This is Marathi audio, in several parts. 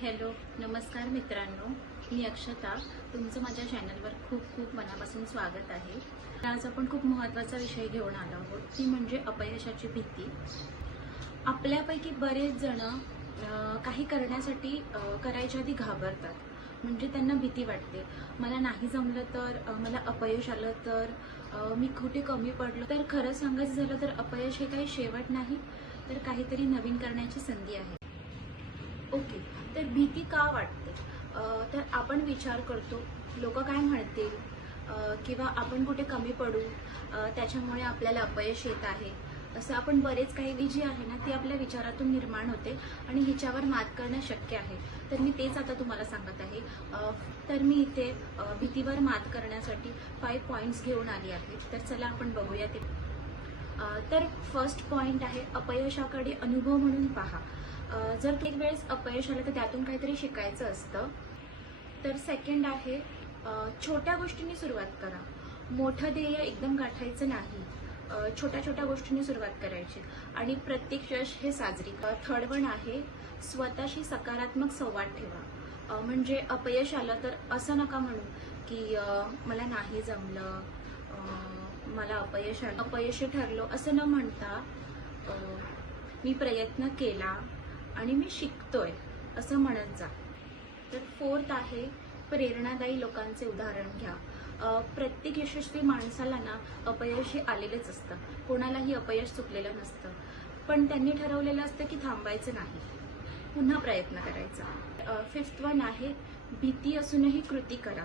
हॅलो नमस्कार मित्रांनो. मी अक्षता. तुमचं माझ्या चॅनलवर खूप खूप मनापासून स्वागत आहे. आज आपण खूप महत्त्वाचा विषय घेऊन आलो आहोत. ती म्हणजे अपयशाची भीती. आपल्यापैकी बरेच जण काही करण्यासाठी करायच्या आधी घाबरतात. म्हणजे त्यांना भीती वाटते. मला नाही जमलं तर मला अपयश आलं तर मी कुठे कमी पडलो? तर खरं सांगायचं झालं तर अपयश हे काही शेवट नाही तर काहीतरी नवीन करण्याची संधी आहे. ओके. तर भीती का वाटते? तर आपण विचार करतो. लोक काय म्हणतील? किंवा आपण कुठे कमी पडू? त्याच्यामुळे आपल्याला अपयश येत आहे. असं आपण बरेच काही वी जी आहे ना ती आपल्या विचारातून निर्माण होते आणि हिच्यावर मात करणं शक्य आहे. तर मी तेच आता तुम्हाला सांगत आहे. तर मी इथे भीतीवर मात करण्यासाठी फाय पॉईंट्स घेऊन आली आहे. तर चला आपण बघूया ते. तर फर्स्ट पॉईंट आहे अपयशाकडे अनुभव म्हणून पहा. जर एक वेळेस अपयश आलं तर त्यातून काहीतरी शिकायचं असतं. तर सेकंड आहे छोट्या गोष्टींनी सुरुवात करा. मोठं ध्येय एकदम गाठायचं नाही. छोट्या छोट्या गोष्टींनी सुरुवात करायची. आणि प्रत्येक यश हे साजरी थर्ड वन आहे स्वतःशी सकारात्मक संवाद ठेवा. म्हणजे अपयश आलं तर असं नका म्हणू की मला नाही जमलं मला अपयश आलं. अपयशी ठरलो असं न म्हणता मी प्रयत्न केला. आणि मी शिकतोय असं म्हणत जा. तर फोर्थ आहे प्रेरणादायी लोकांचे उदाहरण घ्या. प्रत्येक यशस्वी माणसाला ना अपयश हे आलेलेच असतं. कोणालाही अपयश चुकलेलं नसतं. पण त्यांनी ठरवलेलं असतं की थांबायचं नाही. पुन्हा प्रयत्न करायचा. फिफ्थ वन आहे भीती असूनही कृती करा.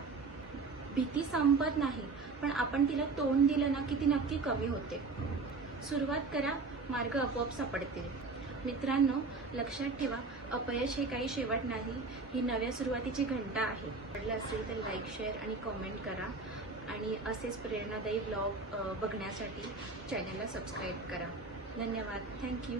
भीती संपत नाही पण आपण तिला तोंड दिलं ना की ती नक्की कमी होते. सुरुवात करा मार्ग आपोआप सापडतील. मित्रांनो लक्षात ठेवा अपयश हे काही शेवट नाही ही नव्या सुरुवातीची घंटा आहे. आवडलं असेल तर लाईक शेअर आणि कॉमेंट करा आणि असेच प्रेरणादायी ब्लॉग बघण्यासाठी चॅनलला सबस्क्राईब करा. धन्यवाद. थँक्यू